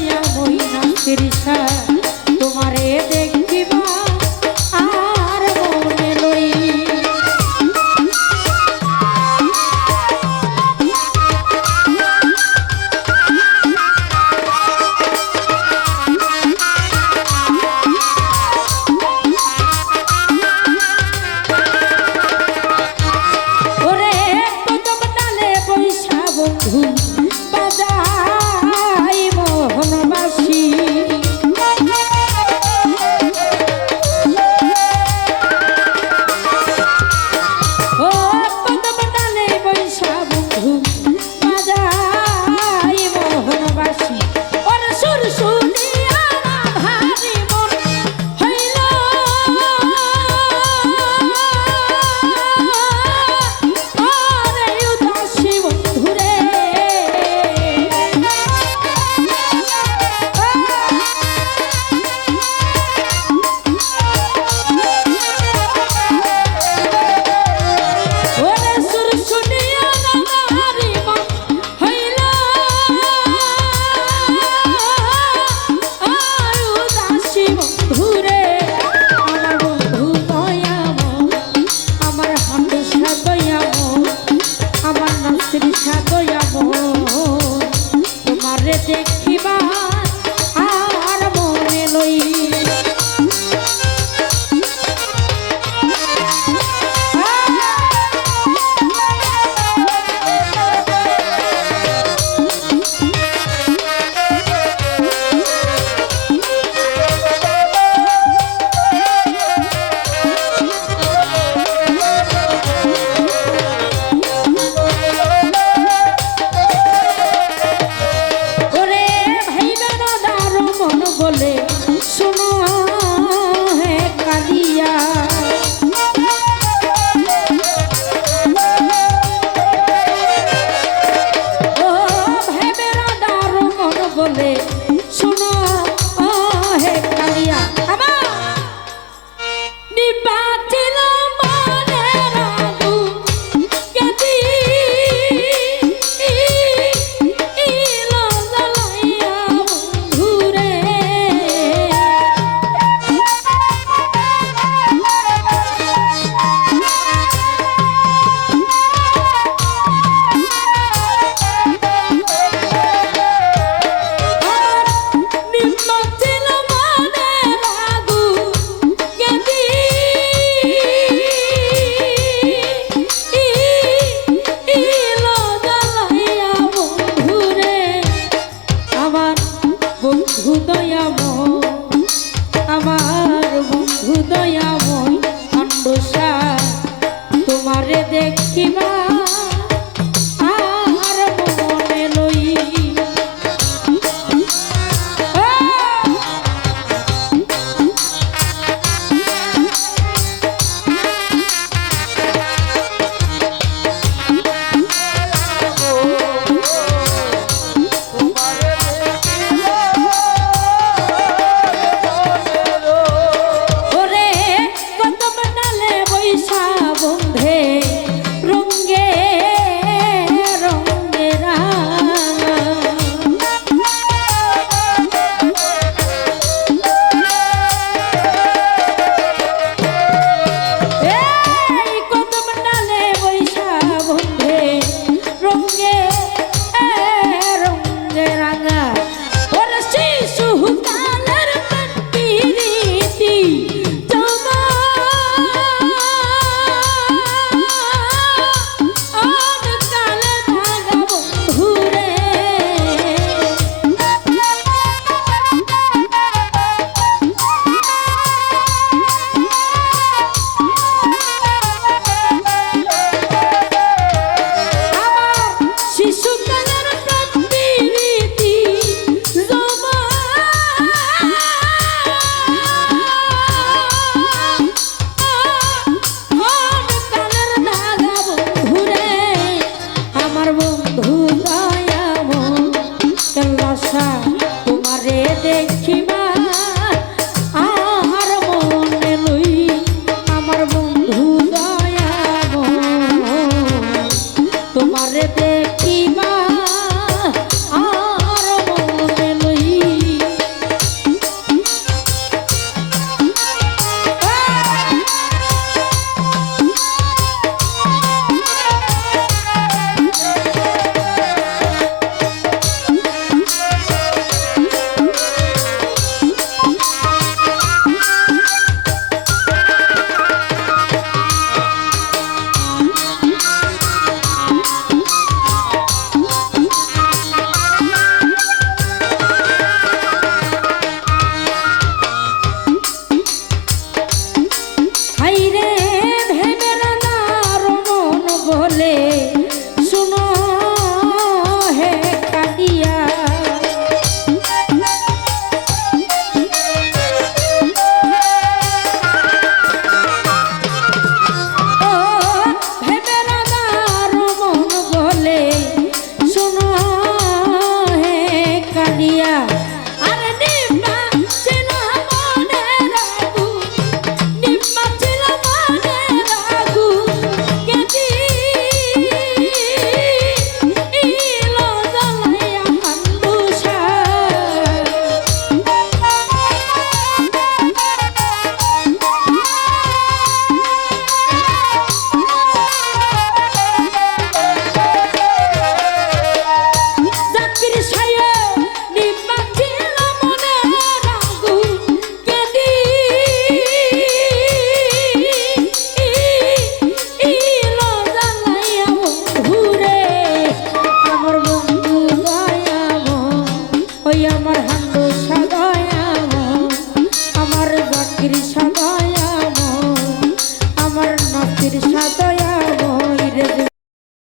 দয়া মহিনা তিরিশা নাস্তির সাদয়াম তোমারে দেখিবা